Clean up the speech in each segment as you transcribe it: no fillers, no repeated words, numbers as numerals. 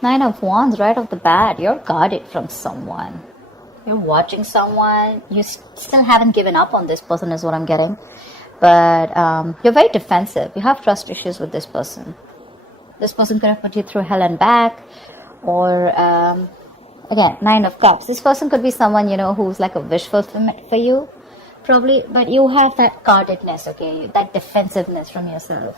Nine of Wands right off the bat. You're guarded from someone. You're watching someone. You still haven't given up on this person is what I'm getting. But you're very defensive. You have trust issues with this person. This person could have put you through hell and back. Or, again, Nine of Cups. This person could be someone, who's like a wish fulfillment for you. Probably. But you have that guardedness, okay? That defensiveness from yourself.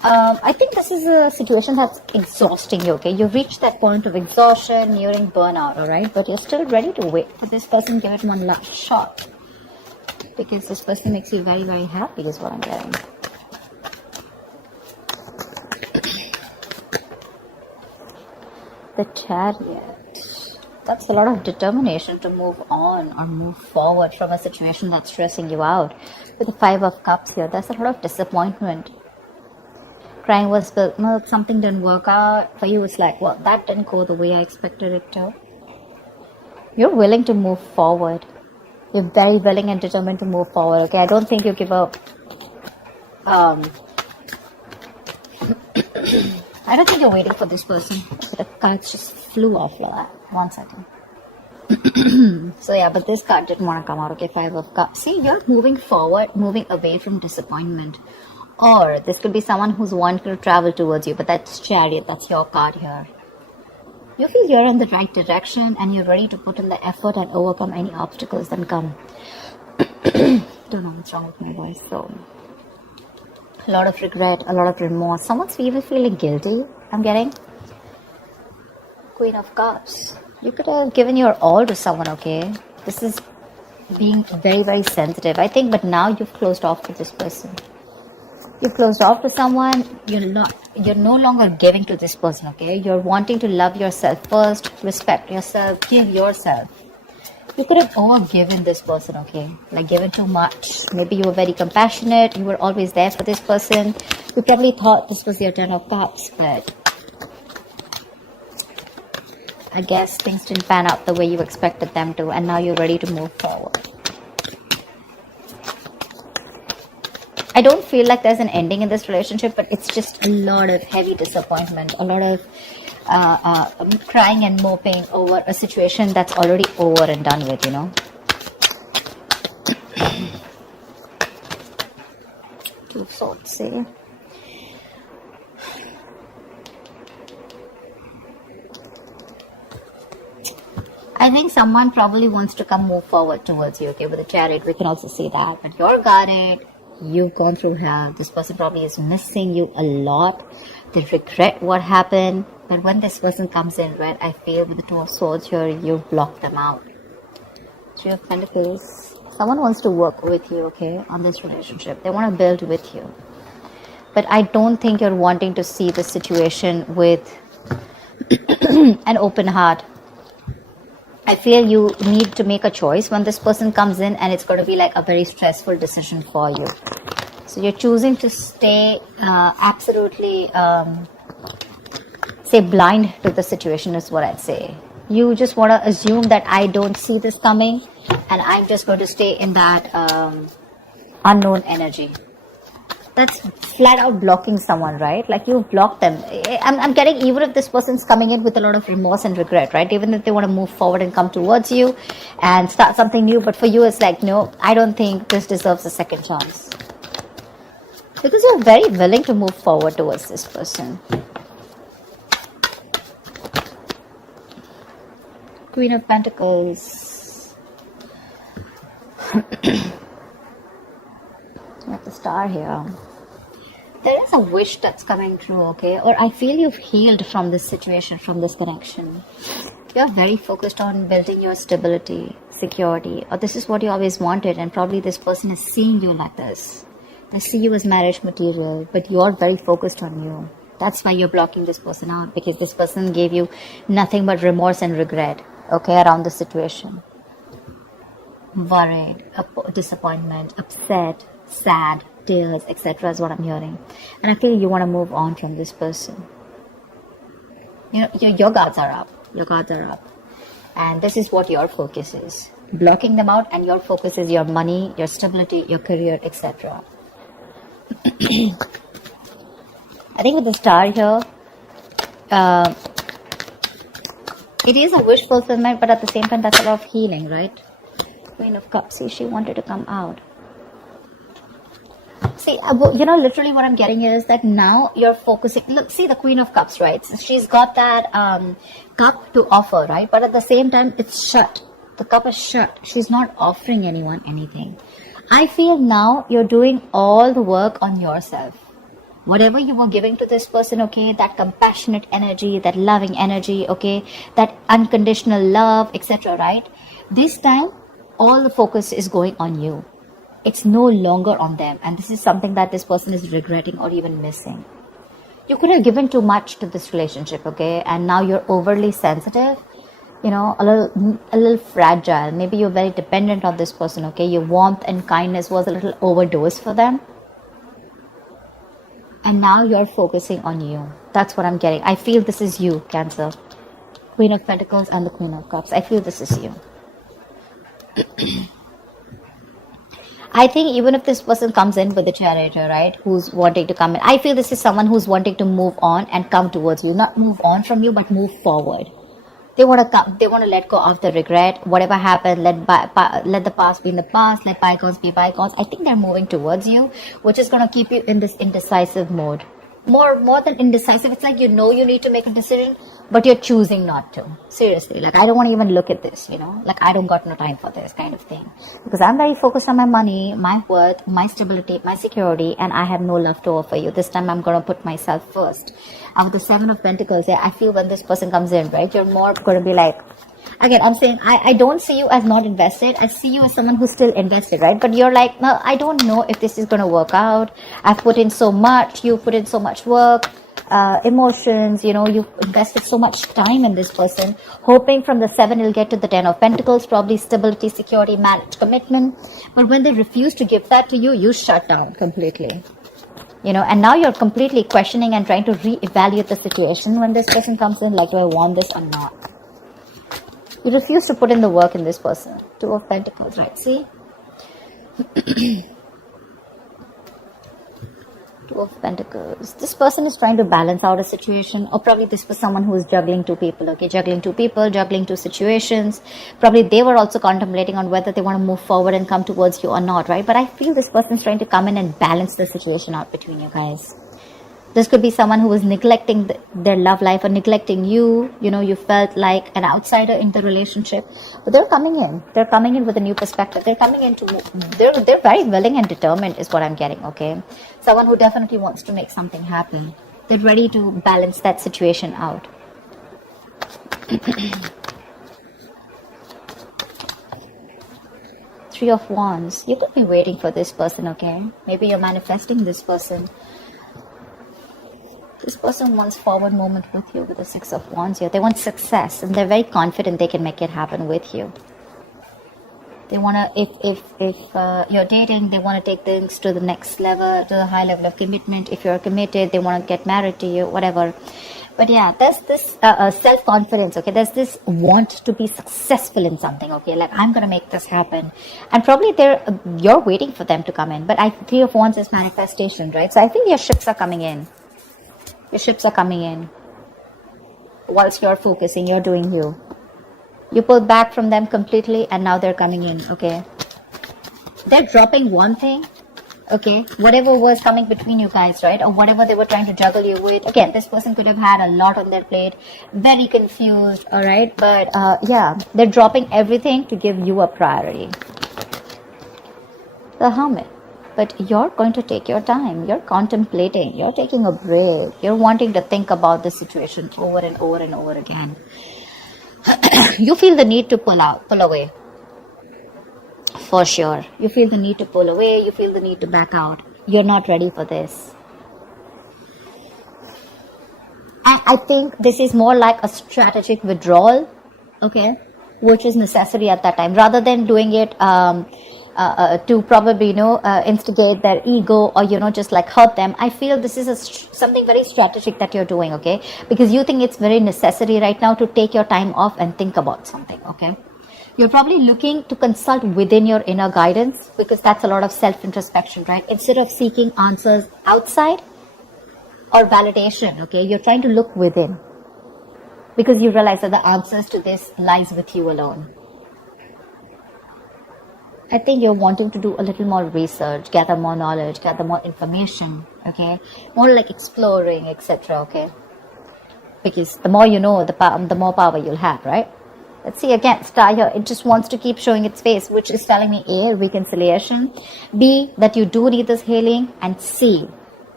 I think this is a situation that's exhausting you, okay? You've reached that point of exhaustion, nearing burnout, alright? But you're still ready to wait for this person, give it one last shot. Because this person makes you very, very happy is what I'm getting. The Chariot. That's a lot of determination to move on or move forward from a situation that's stressing you out. With the Five of Cups here, there's a lot of disappointment. Crying was spilled milk, something didn't work out. For you, it's like, well, that didn't go the way I expected it to. You're willing to move forward. You're very willing and determined to move forward, okay? I don't think you give up. I don't think you're waiting for this person. The cards just flew off like that. 1 second. So yeah, but this card didn't want to come out, okay? Five of Cups. See, you're moving forward, moving away from disappointment. Or this could be someone who's wanting to travel towards you, but that's Chariot, that's your card here. You feel you're in the right direction and you're ready to put in the effort and overcome any obstacles that come. Don't know what's wrong with my voice. So, a lot of regret, a lot of remorse. Someone's even feeling guilty, I'm getting. Queen of Cups. You could have given your all to someone, okay? This is being very, very sensitive, I think, but now you've closed off to this person. You've closed off to someone, you're no longer giving to this person, okay? You're wanting to love yourself first, respect yourself, give yourself. You could have overgiven this person, okay? Like given too much. Maybe you were very compassionate, you were always there for this person. You probably thought this was your Ten of Cups, but I guess things didn't pan out the way you expected them to, and now you're ready to move forward. I don't feel like there's an ending in this relationship, but it's just a lot of heavy disappointment, a lot of crying and moping over a situation that's already over and done with, Two of Swords, see? I think someone probably wants to move forward towards you, okay? With the Chariot, we can also see that, but you're guarded. You've gone through hell. This person probably is missing you a lot. They regret what happened. But when this person comes in, right, I feel with the Two of Swords here, you block them out. Three of Pentacles. Someone wants to work with you, okay, on this relationship. They want to build with you. But I don't think you're wanting to see the situation with an open heart. I feel you need to make a choice when this person comes in, and it's going to be like a very stressful decision for you. So you're choosing to stay absolutely, say, blind to the situation is what I'd say. You just want to assume that I don't see this coming, and I'm just going to stay in that unknown energy. That's flat out blocking someone, right? Like you block them. I'm getting, even if this person's coming in with a lot of remorse and regret, right? Even if they want to move forward and come towards you and start something new, but for you it's like, no, I don't think this deserves a second chance. Because you're very willing to move forward towards this person. Queen of Pentacles. With the Star here. There is a wish that's coming true, okay? Or I feel you've healed from this situation, from this connection. You're very focused on building your stability, security, or this is what you always wanted, and probably this person is seeing you like this. They see you as marriage material, but you're very focused on you. That's why you're blocking this person out, because this person gave you nothing but remorse and regret, okay, around the situation. Worried, disappointment, upset, sad, tears, etc. is what I'm hearing. And I feel you want to move on from this person. You know, your guards are up. Your guards are up. And this is what your focus is. Blocking them out, and your focus is your money, your stability, your career, etc. I think with the Star here, It is a wish fulfillment, but at the same time, that's a lot of healing, right? Queen of Cups, see, she wanted to come out. See, literally what I'm getting is that now you're focusing. Look, see the Queen of Cups, right? She's got that cup to offer, right? But at the same time, it's shut. The cup is shut. She's not offering anyone anything. I feel now you're doing all the work on yourself. Whatever you were giving to this person, okay, that compassionate energy, that loving energy, okay, that unconditional love, etc., right? This time, all the focus is going on you. It's no longer on them. And this is something that this person is regretting or even missing. You could have given too much to this relationship, okay? And now you're overly sensitive, a little fragile. Maybe you're very dependent on this person, okay? Your warmth and kindness was a little overdosed for them. And now you're focusing on you. That's what I'm getting. I feel this is you, Cancer. Queen of Pentacles and the Queen of Cups. I feel this is you. I think even if this person comes in with the Chariot, right, who's wanting to come in, I feel this is someone who's wanting to move on and come towards you. Not move on from you, but move forward. They want to come. They want to let go of the regret. Whatever happened, let the past be in the past. Let bygones be bygones. I think they're moving towards you, which is going to keep you in this indecisive mode. More than indecisive, it's like you need to make a decision, but you're choosing not to. Seriously, like I don't want to even look at this, like I don't got no time for this kind of thing, because I'm very focused on my money, my worth, my stability, my security, and I have no love to offer you. This time I'm going to put myself first. And with the Seven of Pentacles, I feel when this person comes in, right, you're more going to be like, again, I'm saying I don't see you as not invested. I see you as someone who's still invested, right? But you're like, no, I don't know if this is going to work out. I've put in so much. You've put in so much work, emotions. You've invested so much time in this person, hoping from the 7 you'll get to the 10 of Pentacles, probably stability, security, marriage, commitment. But when they refuse to give that to you, you shut down completely. And now you're completely questioning and trying to reevaluate the situation when this person comes in, like, do I want this or not? You refuse to put in the work in this person. 2 of Pentacles, right? See? 2 of Pentacles. This person is trying to balance out a situation, or probably this was someone who is juggling 2 people, okay? Juggling 2 people, juggling 2 situations. Probably they were also contemplating on whether they want to move forward and come towards you or not, right? But I feel this person is trying to come in and balance the situation out between you guys. This could be someone who was neglecting their love life or neglecting you. You felt like an outsider in the relationship. But they're coming in. They're coming in with a new perspective. They're coming in they're very willing and determined is what I'm getting, okay? Someone who definitely wants to make something happen. They're ready to balance that situation out. 3 of Wands. You could be waiting for this person, okay? Maybe you're manifesting this person. This person wants forward movement with you with the 6 of Wands here. They want success and they're very confident they can make it happen with you. They want to, if you're dating, they want to take things to the next level, to the high level of commitment. If you're committed, they want to get married to you, whatever. But yeah, there's this self-confidence, okay? There's this want to be successful in something, okay? Like, I'm going to make this happen. And probably you're waiting for them to come in. But 3 of Wands is manifestation, right? So I think your ships are coming in. Your ships are coming in. Whilst you're focusing, you're doing you. You pulled back from them completely and now they're coming in, okay? They're dropping one thing, okay? Whatever was coming between you guys, right? Or whatever they were trying to juggle you with. Again, this person could have had a lot on their plate. Very confused, alright? But yeah, they're dropping everything to give you a priority. The Hermit. But you're going to take your time. You're contemplating. You're taking a break. You're wanting to think about the situation over and over and over again. You feel the need to pull away. For sure. You feel the need to pull away. You feel the need to back out. You're not ready for this. I think this is more like a strategic withdrawal, okay, which is necessary at that time, rather than doing it to probably instigate their ego or just like hurt them. I feel this is something very strategic that you're doing, okay, because you think it's very necessary right now to take your time off and think about something, okay. You're probably looking to consult within your inner guidance, because that's a lot of self-introspection, right? Instead of seeking answers outside or validation, okay, you're trying to look within. because you realize that the answers to this lies with you alone. I think you're wanting to do a little more research, gather more knowledge, gather more information, okay? More like exploring, etc., okay? Because the more you know, the more power you'll have, right? Let's see again, star here, it just wants to keep showing its face, which is telling me A, reconciliation, B, that you do need this healing, and C,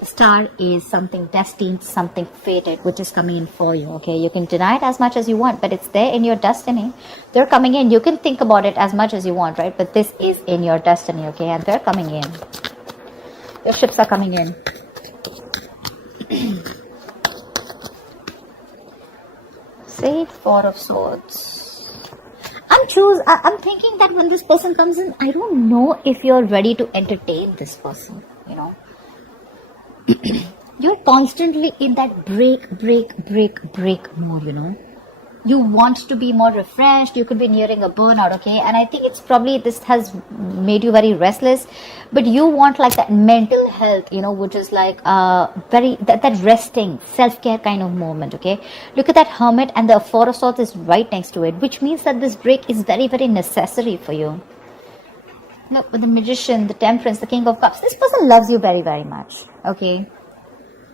the star is something destined, something fated, which is coming in for you, okay? You can deny it as much as you want, but it's there in your destiny. They're coming in. You can think about it as much as you want, right? But this is in your destiny, okay? And they're coming in. Your ships are coming in. See, Four of Swords. I'm thinking that when this person comes in, I don't know if you're ready to entertain this person, you know. You're constantly in that break mode, you know. You want to be more refreshed. You could be nearing a burnout, okay? And I think it's probably, this has made you very restless, but you want like that mental health, you know, which is like that resting, self-care kind of moment, okay? Look at that Hermit, and the Four of Swords is right next to it, which means that this break is very, very necessary for you. Look, with the Magician, the Temperance, the King of Cups, this person loves you very, very much, okay?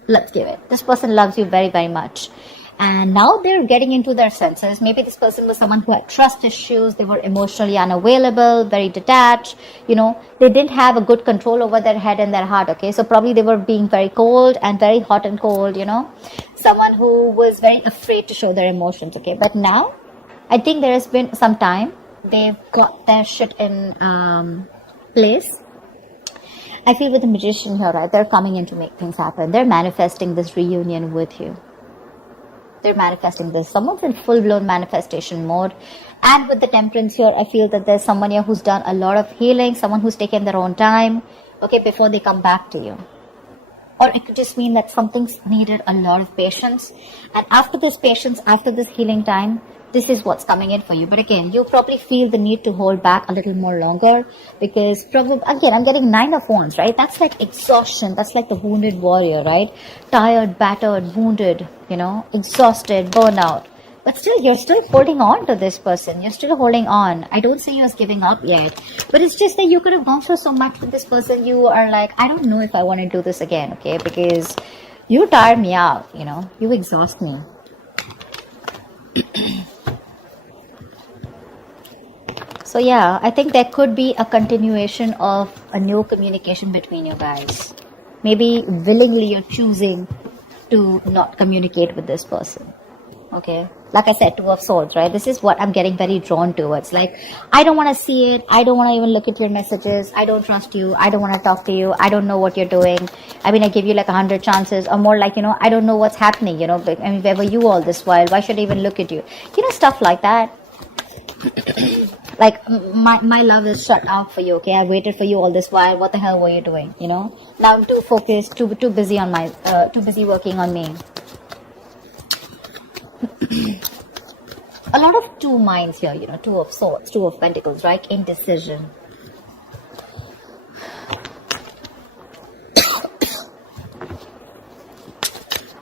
Let's give it. This person loves you very, very much. And now they're getting into their senses. Maybe this person was someone who had trust issues. They were emotionally unavailable, very detached. You know, they didn't have a good control over their head and their heart, okay? So probably they were being very cold and very hot and cold, you know? Someone who was very afraid to show their emotions, okay? But now, I think there has been some time. They've got their shit in place. I feel with the Magician here, right? They're coming in to make things happen. They're manifesting this reunion with you. They're manifesting this. Someone's in full-blown manifestation mode. And with the Temperance here, I feel that there's someone here who's done a lot of healing, someone who's taken their own time, okay, before they come back to you. Or it could just mean that something's needed a lot of patience. And after this patience, after this healing time, this is what's coming in for you. But again, you probably feel the need to hold back a little more longer, because probably, again, I'm getting 9 of Wands, right? That's like exhaustion. That's like the wounded warrior, right? Tired, battered, wounded, you know, exhausted, burnout. But still, you're still holding on to this person. You're still holding on. I don't say you're giving up yet, but it's just that you could have gone through so much with this person. You are like, I don't know if I want to do this again, okay? Because you tire me out, you know, you exhaust me. So yeah, I think there could be a continuation of a new communication between you guys. Maybe willingly you're choosing to not communicate with this person. Okay, like I said, Two of Swords, right? This is what I'm getting very drawn towards. Like, I don't want to see it. I don't want to even look at your messages. I don't trust you. I don't want to talk to you. I don't know what you're doing. I mean, I give you like 100 chances, or more like, you know, I don't know what's happening, you know. I mean, where were you all this while? Why should I even look at you? You know, stuff like that. Like, my love is shut out for you, okay? I waited for you all this while. What the hell were you doing, you know? Now I'm too focused, too busy on too busy working on me. A lot of two minds here, you know, Two of Swords, Two of Pentacles, right? Indecision.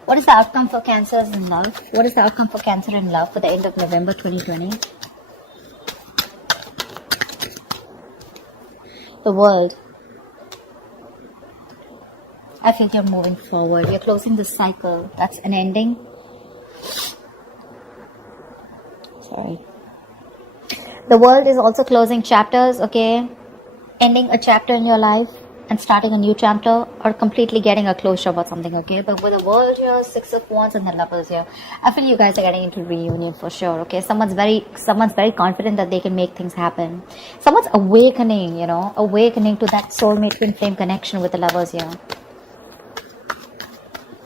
What is the outcome for Cancer in love? What is the outcome for Cancer in love for the end of November 2020? The World. I feel you're moving forward. You're closing the cycle. That's an ending. Sorry. The World is also closing chapters, okay? Ending a chapter in your life and starting a new chapter, or completely getting a closure about something, okay? But with the World here, Six of Wands and the Lovers here, I feel you guys are getting into reunion for sure, okay? Someone's very confident that they can make things happen. Someone's awakening, you know, awakening to that soulmate twin flame connection with the Lovers here.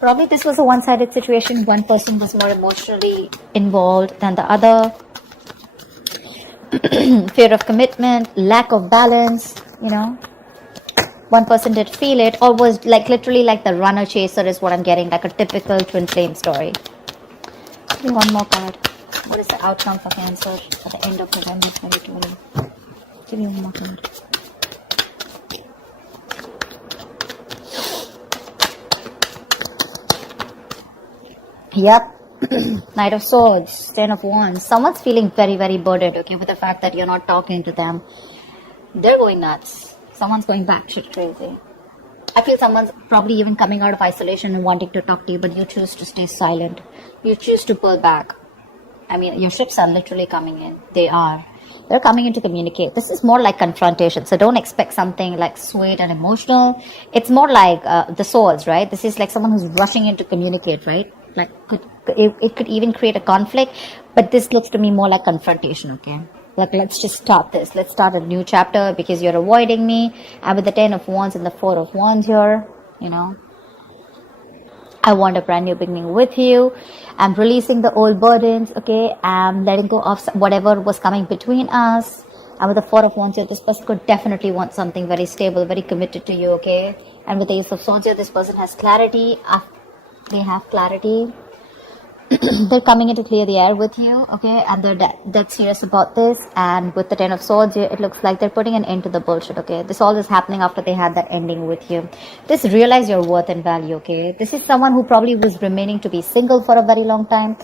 Probably this was a one-sided situation. One person was more emotionally involved than the other. Fear of commitment, lack of balance, you know. One person did feel it, or was like literally like the runner chaser is what I'm getting, like a typical twin flame story. Give me one more card. What is the outcome for Cancer at the end of November 2020? Give me one more card. Yep. Knight of Swords, Ten of Wands. Someone's feeling very, very burdened, okay, with the fact that you're not talking to them. They're going nuts. Someone's going batshit crazy. I feel someone's probably even coming out of isolation and wanting to talk to you, but you choose to stay silent. You choose to pull back. I mean, your ships are literally coming in. They are. They're coming in to communicate. This is more like confrontation. So don't expect something like sweet and emotional. It's more like the swords, right? This is like someone who's rushing in to communicate, right? Like it could even create a conflict. But this looks to me more like confrontation, okay? Like, let's just start this. Let's start a new chapter because you're avoiding me. And with the 10 of Wands and the 4 of Wands here, you know, I want a brand new beginning with you. I'm releasing the old burdens, okay? I'm letting go of whatever was coming between us. And with the 4 of Wands here, this person could definitely want something very stable, very committed to you, okay? And with the Ace of Swords here, this person has clarity. They have clarity. They're coming in to clear the air with you, okay? And they're dead serious about this. And with the 10 of Swords here, it looks like they're putting an end to the bullshit, okay? This all is happening after they had that ending with you. Just realize your worth and value, okay? This is someone who probably was remaining to be single for a very long time.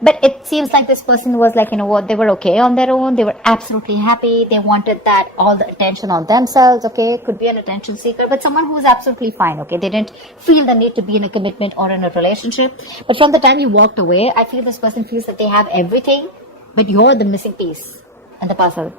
But it seems like this person was like, you know what, they were okay on their own. They were absolutely happy. They wanted that, all the attention on themselves, okay? Could be an attention seeker, but someone who was absolutely fine, okay? They didn't feel the need to be in a commitment or in a relationship. But from the time you walked away, I feel this person feels that they have everything, but you're the missing piece in the puzzle.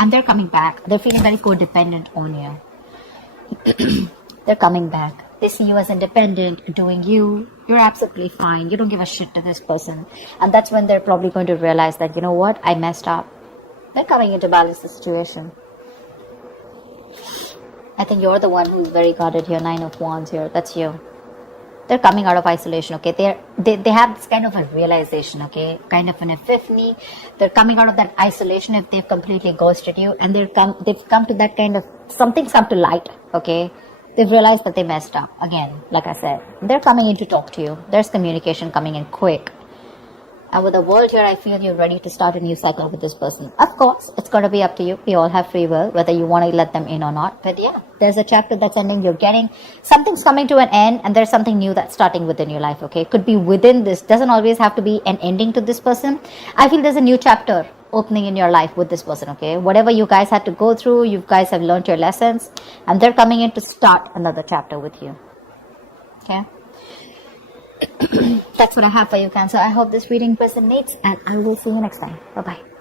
And they're coming back. They're feeling very codependent on you. They're coming back. They see you as independent, doing you. You're absolutely fine. You don't give a shit to this person. And that's when they're probably going to realize that, you know what, I messed up. They're coming in to balance the situation. I think you're the one who's very guarded here. 9 of Wands here. That's you. They're coming out of isolation, okay? They have this kind of a realization, okay? Kind of an epiphany. They're coming out of that isolation if they've completely ghosted you. And they've come to that kind of, something's come to light, okay? They've realized that they messed up. Again, like I said, they're coming in to talk to you. There's communication coming in quick. And with the World here, I feel you're ready to start a new cycle with this person. Of course, it's going to be up to you. We all have free will, whether you want to let them in or not. But yeah, there's a chapter that's ending. You're getting, something's coming to an end, and there's something new that's starting within your life, okay? Could be within this. Doesn't always have to be an ending to this person. I feel there's a new chapter opening in your life with this person, okay? Whatever you guys had to go through, you guys have learned your lessons, and they're coming in to start another chapter with you, okay? That's what I have for you, Cancer. I hope this reading resonates, and I will see you next time. Bye-bye.